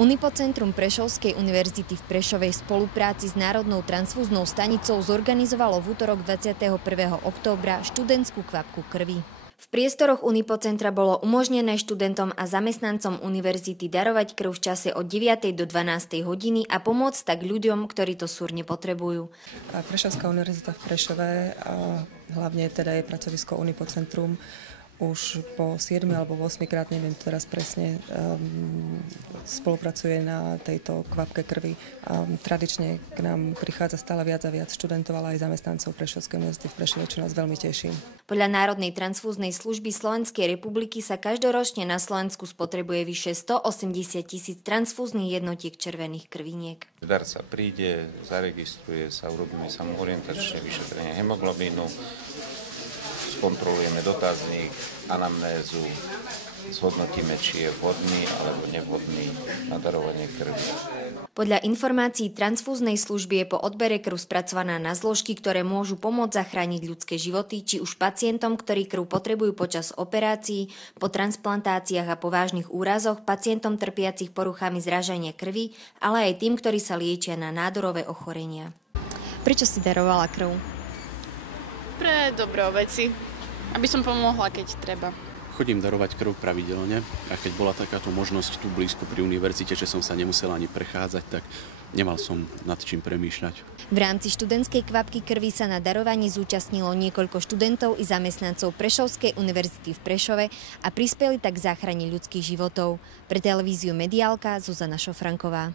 Unipocentrum Prešovskej univerzity v Prešove v spolupráci s Národnou transfúznou stanicou zorganizovalo v útorok 21. októbra študentskú kvapku krvi. V priestoroch Unipocentra bolo umožnené študentom a zamestnancom univerzity darovať krv v čase od 9. do 12. hodiny a pomôcť tak ľuďom, ktorí to súrne potrebujú. Prešovská univerzita v Prešove, hlavne teda je pracovisko Unipocentrum, už po 7 alebo 8 krát, neviem teraz presne, spolupracuje na tejto kvapke krvi. Tradične k nám prichádza stále viac a viac študentov, ale aj zamestnancov Prešovskej univerzity v Prešove, čo nás veľmi teší. Podľa Národnej transfúznej služby Slovenskej republiky sa každoročne na Slovensku spotrebuje vyše 180 000 transfúznych jednotiek červených krviniek. Darca príde, zaregistruje sa, urobíme samoorientačné vyšetrenie hemoglobínu, skontrolujeme dotazník, anamnézu, zhodnotíme, či je vhodný alebo nevhodný na darovanie krvi. Podľa informácií transfúznej služby je po odbere krv spracovaná na zložky, ktoré môžu pomôcť zachrániť ľudské životy, či už pacientom, ktorí krv potrebujú počas operácií, po transplantáciách a po vážnych úrazoch, pacientom trpiacich poruchami zrážania krvi, ale aj tým, ktorí sa liečia na nádorové ochorenia. Prečo si darovala krv? Pre dobré veci. Aby som pomohla, keď treba. Chodím darovať krv pravidelne a keď bola takáto možnosť tu blízko pri univerzite, že som sa nemusela ani prechádzať, tak nemal som nad čím premýšľať. V rámci študentskej kvapky krvi sa na darovaní zúčastnilo niekoľko študentov i zamestnancov Prešovskej univerzity v Prešove a prispeli tak k záchrane ľudských životov. Pre televíziu Mediálka Zuzana Šofranková.